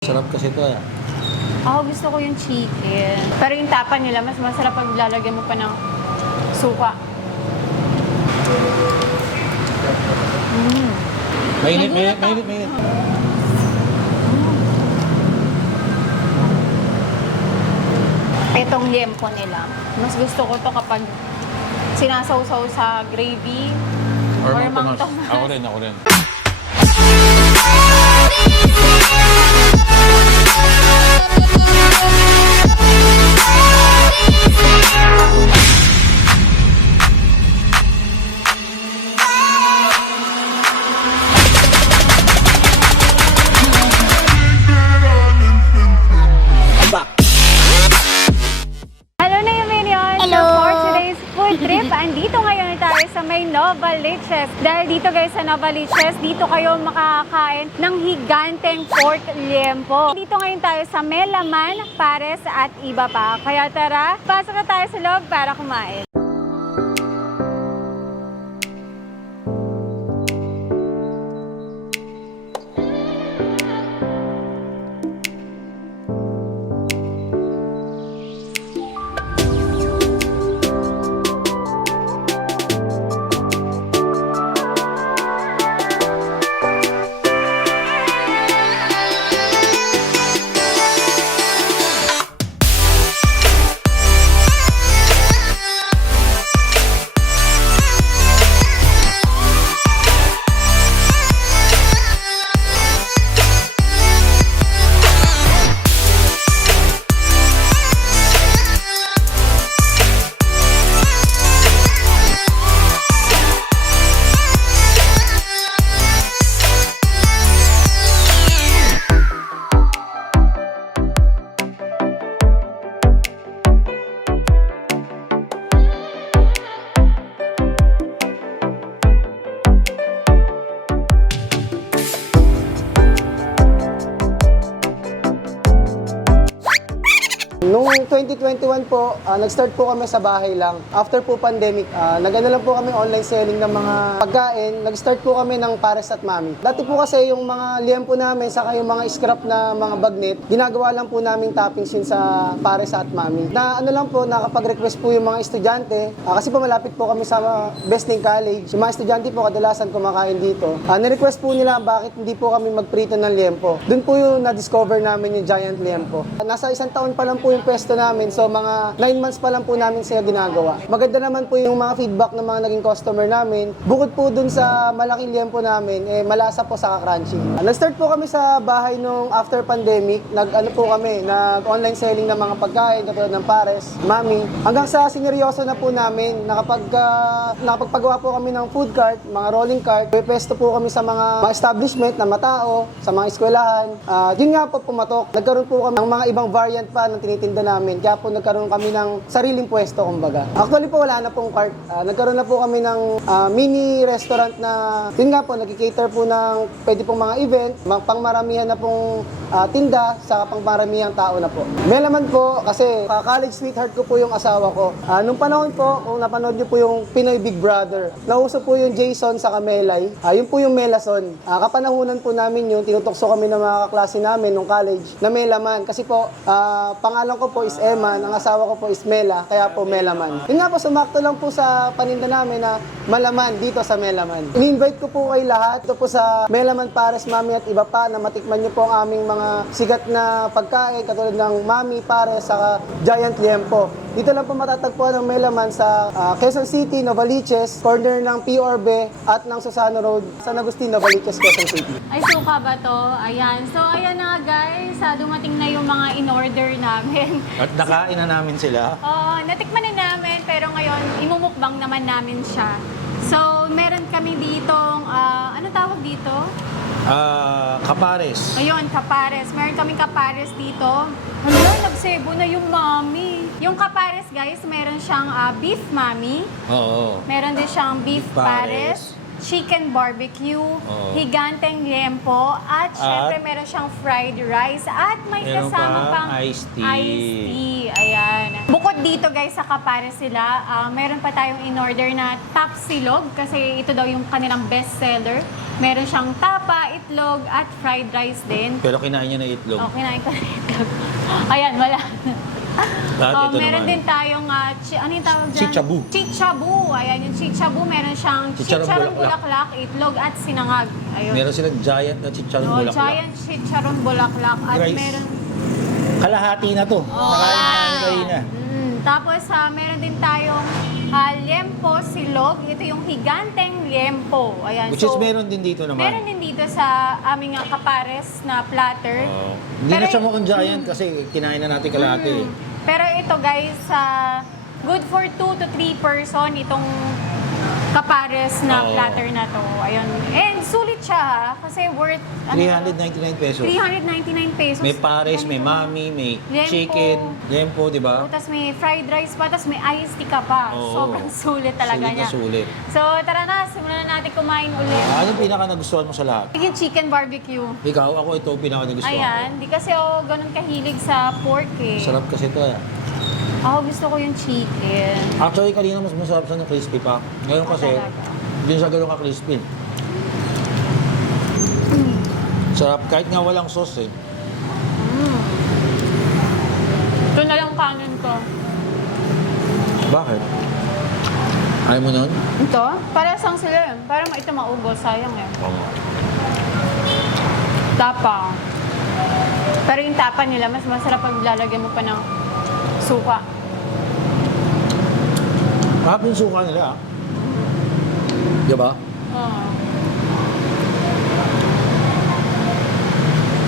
Sarap kasi ito eh. Ako gusto ko yung chicken. Pero yung tapa nila, mas masarap pag lalagyan mo pa ng suka. Mainit, Nagulat mainit, mainit, mainit. Itong liempo nila. Mas gusto ko to kapag sinasawsaw sa gravy or Mang Tomas. Ako rin, ako rin. Hello na yung Minions! Hello! So for today's food trip, andito ngayon tayo sa may Novaliches. Dahil dito guys sa Novaliches, dito kayo makakain ng higanteng pork liempo. Dito ngayon tayo sa Melaman, Pares at iba pa. Kaya tara, pasok na tayo sa loob para kumain. Noong 2021 po, nag-start po kami sa bahay lang. After po pandemic, nag-ano lang po kami online selling ng mga pagkain. Nag-start po kami ng Pares at Mami. Dati po kasi yung mga liempo namin, saka yung mga scrap na mga bagnet, ginagawa lang po namin toppings yun sa Pares at Mami. Na ano lang po, nakapag-request po yung mga estudyante. Kasi po malapit po kami sa Besting College. Yung mga estudyante po kadalasan kumakain dito. Ni-request po nila bakit hindi po kami magprito ng liempo. Doon po yung na-discover namin yung giant liempo. Nasa 1 taon pa lang po yung pwesto namin, so mga 9 months pa lang po namin siya ginagawa. Maganda naman po yung mga feedback ng mga naging customer namin. Bukod po dun sa malaking liempo namin, malasa po sa crunchy. Nag-start po kami sa bahay nung after pandemic. Nag-online selling ng mga pagkain, katulad ng Pares, Mami. Hanggang sa sineryoso na po namin, nakapagpagawa po kami ng food cart, mga rolling cart. Pwesto po kami sa mga establishment na matao, sa mga eskwelahan. Yun nga po pumatok. Nagkaroon po kami ng mga ibang variant pa ng tinitinda namin. Kaya po nagkaroon kami ng sariling pwesto, kumbaga. Actually po wala na pong cart. Nagkaroon na po kami ng mini restaurant na, yun nga po, nagki-cater po ng pwede pong mga event, pangmaramihan na pong tinda, sa pangmaramihang tao na po. Melaman po, kasi college sweetheart ko po yung asawa ko. Nung panahon po, kung napanood niyo po yung Pinoy Big Brother, nauso po yung Jason sa Kamelay. Yun po yung Melason. Kapanahunan po namin yun, tinutokso kami ng mga kaklase namin nung college na Melaman. Kasi po, pangalan ko po is Eman, ang asawa ko po is Mela, kaya po Melaman. Yun nga po, sumakto lang po sa paninda namin na malaman dito sa Melaman. In-invite ko po kay lahat ito po sa Melaman, Pares, Mami at iba pa na matikman niyo po ang aming mga sikat na pagkain katulad ng Mami, Pares, saka Giant Liempo. Dito lang po matatagpuan ng Melaman sa Quezon City, Novaliches, corner ng P. Orbe at ng Susano Road, San Agustin, Novaliches, Quezon City. Ay, suka ba to? Ayan. So, ayan na guys. Dumating na yung mga in-order namin. At nakain na namin sila. Oo, natikman na namin. Pero ngayon, imumukbang naman namin siya. So, meron kami ditong, ano tawag dito? Kapares. Ayun, kapares. Meron kaming kapares dito. Hala, nagsebo na yung Mami. Yung kapares guys, meron siyang beef Mami. Oo. Meron din siyang beef pares. chicken barbecue, Oo. higanteng liempo, at syempre meron siyang fried rice at may Meron kasama pang pang iced tea. iced tea. Ayan. Bukod dito guys sa Kapares sila, meron pa tayong in-order na tapsilog kasi ito daw yung kanilang best seller. Meron siyang tapa, itlog, at fried rice din. Pero kinain niya na itlog. Oh, kinain ko na itlog. Ayan, wala. Lahat ito meron naman. din tayong, ano yung tawag dyan? Chichabu. Chichabu. Ayan, yung chichabu, meron siyang Chicharong chicharong bulaklak. bulaklak, itlog, at sinangag. Ayun. Meron silang giant na chicharon Oh, bulaklak. giant chicharon bulaklak. At Rice. meron... Kalahati na to. Nakain na kayo na. Tapos, meron din tayong liempo silog. Ito yung higanteng liempo. Ayan. Which is meron din dito naman. Meron din dito sa aming Kapares na platter. Hindi Pero na siya mukhang giant kasi kinain na natin kalahati. Pero ito guys, good for 2 to 3 person itong Kapares na Oo. platter na to. Ayun. And sulit siya ha, kasi worth 399 pesos. 399 pesos. May pares, may Ganito. mami, may Liempo. chicken, lempo, di ba? Tapos may fried rice pa, tapos may iced tea ka pa. Oo. Sobrang sulit talaga Sulit na niya. sulit. So tara na, simulan na natin kumain ulit. Ano yung pinaka nagustuhan mo sa lahat? Yung chicken barbecue. Ikaw, ako ito pinaka nagustuhan ko. Ayan, di kasi ako ganun kahilig sa pork eh. Sarap kasi ito eh. Ako gusto ko yung chicken. Actually, kanina mas masarap sa crispy pa. Ngayon kasi, talaga? hindi siya ganun ka-crispy. Sarap, kahit nga walang sauce eh. Ito na lang kanin ko. Bakit? Ayaw mo nun? Ito? Para sang sila eh. Para ito maugos. Sayang eh. Oo. Tapa. Pero yung tapa nila, mas masarap pag lalagyan mo pa ng suka. Kahap yung suka nila ah. Di ba? Oo.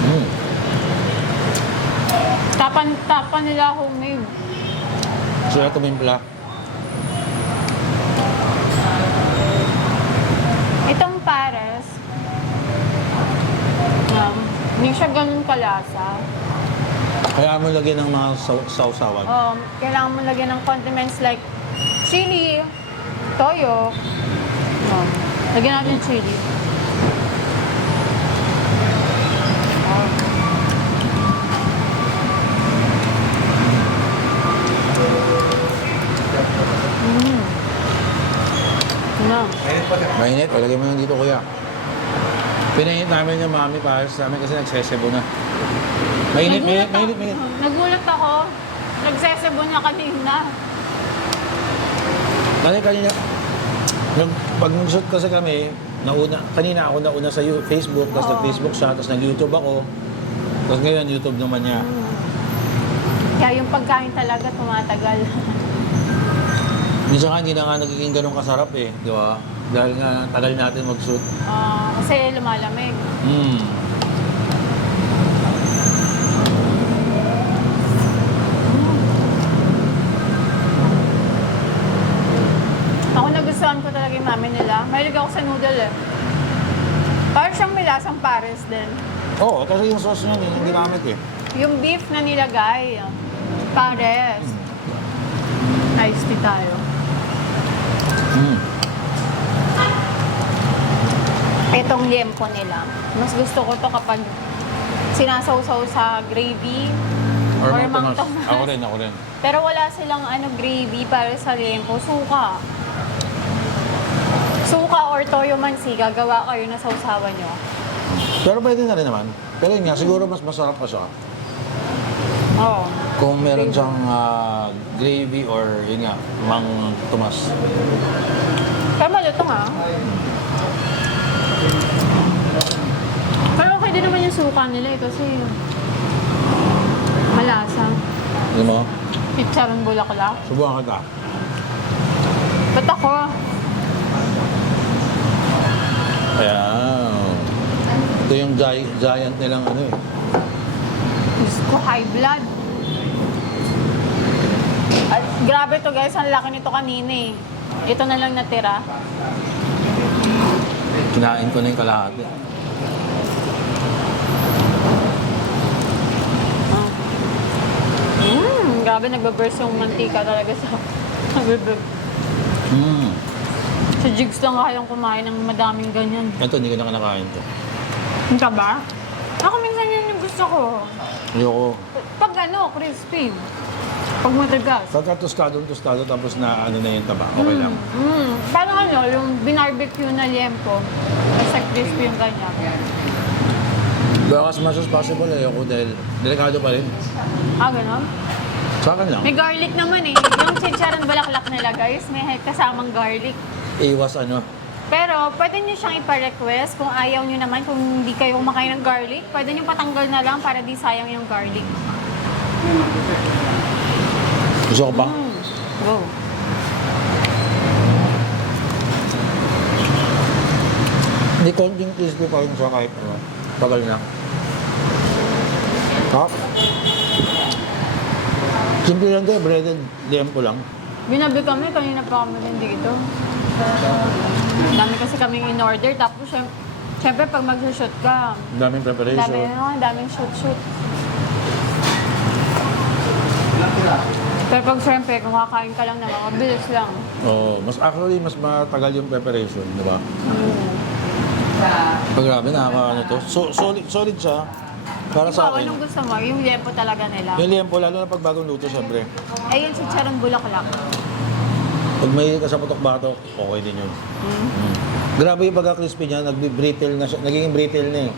Mm. Tapa nila homemade. Sila tumimpla. Itong pares, hindi siya ganun kalasa. Kaya mo lagyan ng mga sausawan. Kailangan mo lagyan ng condiments like chili, toyo. Lagyan natin yung chili. Mainit, lagyan mo yun dito kuya. Pinainit namin yung mami para sa amin kasi nagsesebo na. Mainit. Nagulat ako. Nagsesebo niya kanina. Kasi kanina, pag nag-shoot kasi kami, kanina ako nauna sa Facebook, tapos nag-Facebook siya, tapos nag-YouTube ako. Tapos ngayon, YouTube naman niya. Kaya yung pagkain talaga tumatagal. Minsan nga, hindi na nga nagiging ganun kasarap eh, di ba? Dahil nga, tagal natin mag-shoot. Kasi lumalamig. Ako nagustuhan ko talaga yung mami nila. Mahilig ako sa noodle eh. Parang siyang may lasang pares din. Oo, kasi yung sauce niya, yung ginamit eh. Yung beef na nilagay, pares. Iced tea tayo. Itong liempo nila. Mas gusto ko to kapag sinasawsaw sa gravy or Mang Tomas. Ako rin. Pero wala silang gravy para sa liempo. Suka. Suka or toyo man gagawa kayo na sausawan nyo. Pero pwede na rin naman. Pero yun nga, siguro mas masarap pa siya. Oo. Kung meron siyang gravy or yun nga, Mang Tomas. Pero malutong Pero okay din naman yung suka nila kasi malasa. Ano mo? Chicharon bulaklak. Subukan kita. Ba't ako? Ayan. Ito yung giant nilang ano eh. Diyos ko, high blood. At grabe to guys, ang laki nito kanina eh. Ito na lang natira. Kinain ko na yung kalahati. Grabe, nagbe-burst yung mantika talaga sa nagbe-burst. Sa jigs lang kayang kumain ng madaming ganyan. Ito, hindi ko na kinakain to. Hindi ka ba? Ako minsan yan yung gusto ko. Ayoko. Pag crispy. Pag matigas. Pagka tostado tapos na ano na yung taba, okay lang. Parang yung binarbecue na liempo. Basta crispy yung ganyan. Pero as much as possible, ayoko dahil delikado pa rin. Ganon? Sa akin lang. May garlic naman eh. Yung chicharon bulaklak nila guys, may kasamang garlic. Iwas Pero pwede nyo siyang ipa-request kung ayaw nyo naman, kung hindi kayo kumakain ng garlic, pwede nyo patanggal na lang para di sayang yung garlic. Gusto ko pa? Go. Hindi konting crispy pa rin siya kahit tagal na. Top. Simple lang ito, breaded liempo lang. Binabi kami, kanina pa kami din dito. Dami kasi kaming in-order, tapos syempre pag mag-shoot ka, Daming preparation. daming shoot. Pero pag syempre, kung kakain ka lang naman, mabilis lang. Mas matagal yung preparation, di ba? Pag grabe, nakakaano to. Solid siya. Para sa Ikaw, akin. anong gusto mo? Yung liempo talaga nila. Yung liempo, lalo na pag bagong luto, syempre. Yung chicharon bulaklak. Pag may kasaputok batok, okay din yun. Grabe yung pagka-crispy niya, nagbi-brittle na siya, nagiging brittle na eh.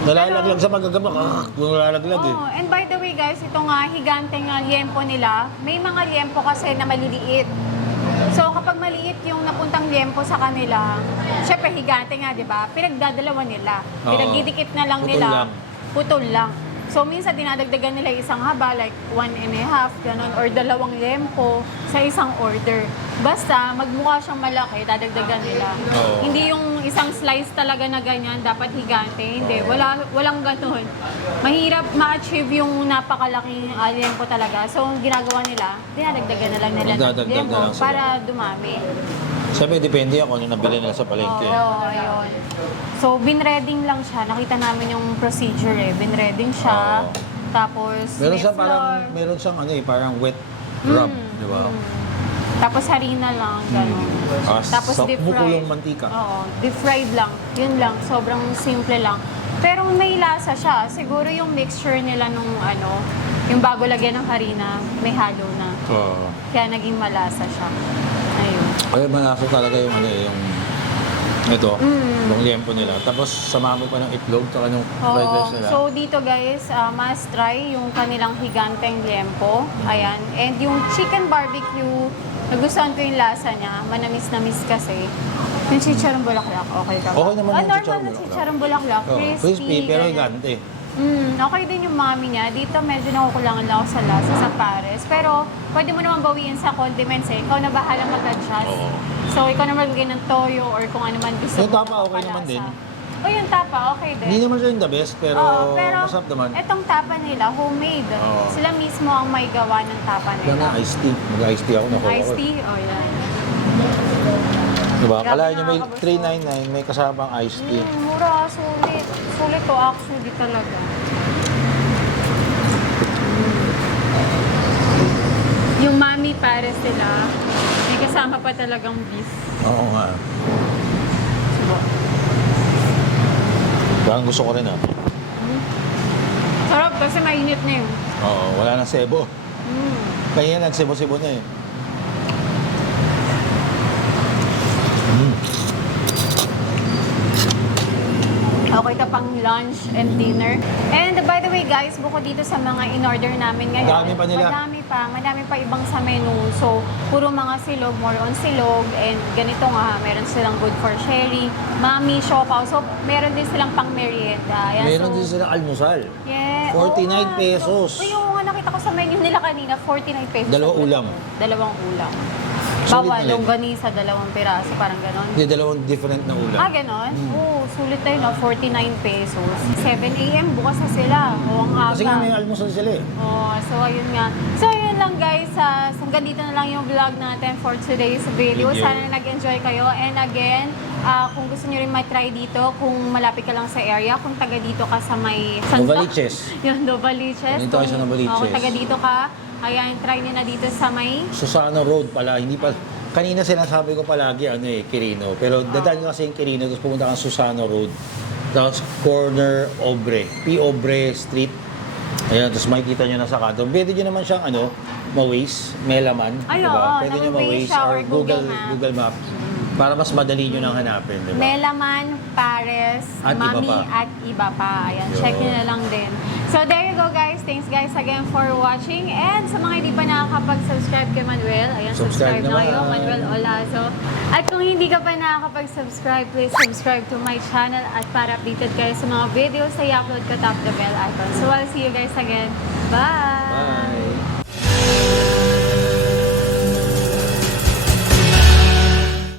Nalalaglag sa pagkagamak, nalalaglag eh. And by the way guys, ito nga, higanteng liempo nila, may mga liempo kasi na maliliit. So kapag maliit yung napuntang liempo sa kanila, syempre higante nga, di ba? Pinagdadalawan nila. Oo. Pinagdidikit na lang Putol nila. lang. Putol lang. So minsan dinadagdagan nila isang haba, like 1.5, ganun, or 2 liempo sa isang order. Basta magmukha siyang malaki, dadagdagan nila. Oo. Hindi yung isang slice talaga na ganyan, dapat higante. Hindi, walang ganun. Mahirap ma-achieve yung napakalaking liempo talaga. So ang ginagawa nila, dinadagdagan na lang nila ng Magdadagdag na liempo lang sila. para dumami. Siyempre, depende ako ano nabili nila sa palengke. Oo, ayun. So, binreading lang siya. Nakita namin yung procedure eh. Binreading siya. Oo. Tapos, Meron may siyang flour. meron siyang parang wet rub, di ba? Tapos harina lang, gano'n. Tapos sa deep kumukulong fried. mantika. Oo, deep fried lang. Yun lang, sobrang simple lang. Pero may lasa siya. Siguro yung mixture nila nung yung bago lagyan ng harina, may halo na. Oo. Kaya naging malasa siya. Ayun. Ay, malasa talaga yung yung liempo nila. Tapos samahan mo pa ng itlog, saka yung fried Oo. rice nila. So dito guys, must try yung kanilang higanteng liempo. Ayan. And yung chicken barbecue, nagustuhan ko yung lasa niya. Manamis-namis kasi. Yung chicharon bulaklak, okay ka ba? Okay naman yung normal chicharon na bulaklak. chicharon bulaklak. Oo, crispy, pero ganyan. higante. Okay din yung mami niya. Dito medyo nakukulangan lang ako sa lasa sa pares. Pero pwede mo naman bawiin sa condiments eh. Ikaw na bahala mag-adjust. Oo. So ikaw na magbigay ng toyo or kung ano man gusto Yung mo. tapa, na okay naman palasa. din. Yung tapa, okay din. Hindi naman siya yung the best, pero, Oo, masarap naman. Etong tapa nila, homemade. Oo. Sila mismo ang may gawa ng tapa Yan nila. na, iced tea. Mag-iced tea ako na Iced tea? Yan. Diba? Grabe, Kalahin nyo may nakakabusog. 399, may kasamang iced tea. Mura, sulit. Sulit to actually talaga. Yung mami pares nila, may kasama pa talagang beef. Oo nga. Subo. Parang gusto ko rin Sarap kasi mainit na yun. Oo, wala nang sebo. Kaya nagsebo-sebo na eh. Okay ka pang lunch and dinner. And by the way guys, bukod dito sa mga in-order namin ngayon, Madami pa nila. Madami pa ibang sa menu. So, puro mga silog, more on silog. And ganito nga, meron silang good for sharing, mami, siopaw. So, meron din silang pang merienda. Ayan, Meron so, din sila almusal. Yeah, 49 nga. pesos. So, yung nga nakita ko sa menu nila kanina, 49 pesos. Dalawang ulam. Dalawang ulam. Sulit Bawal, na rin. longganisa, 2 piraso, parang ganon. Hindi, dalawang different na ulam. Ganon? Oo, sulit tayo, no? 49 pesos. 7 a.m. bukas na sila. O, ang aga. Kasi nga may almusal sila eh. Oh, so ayun nga. So ayun lang guys, hanggang dito na lang yung vlog natin for today's video. Video. Sana nag-enjoy kayo. And again, kung gusto nyo rin matry dito, kung malapit ka lang sa area, kung taga dito ka sa may... Novaliches. Yung Novaliches. Nandito kayo sa Novaliches. Kung taga dito ka, ayan, try nyo na dito sa may... Susano Road pala, hindi pa Kanina sinasabi ko palagi, Quirino. Pero dadaan ka kasi yung Quirino, tapos pumunta kang Susano Road. Tapos corner Obre. P. Obre Street. Ayan, tapos makikita nyo na sa kanto. Pwede nyo naman siyang, ma-Waze, Melaman. Ay, diba? oo, Pwede nyo nami-Waze ma-Waze siya or or Google Maps. Google Maps. Para mas madali nyo nang hanapin, diba? Melaman, Pares, At iba Mami, pa. at iba pa. Ayan, Yun. check nyo na lang din. So, there you go, guys. Thanks, guys, again for watching. And sa mga hindi pa nakakapag-subscribe kay Manuel, ayan, subscribe na naman. kayo, Manuel Olazo. At kung hindi ka pa nakakapag-subscribe, please subscribe to my channel at para updated kayo sa mga videos na i-upload ko, tap the bell icon. So, I'll see you guys again. Bye! Bye!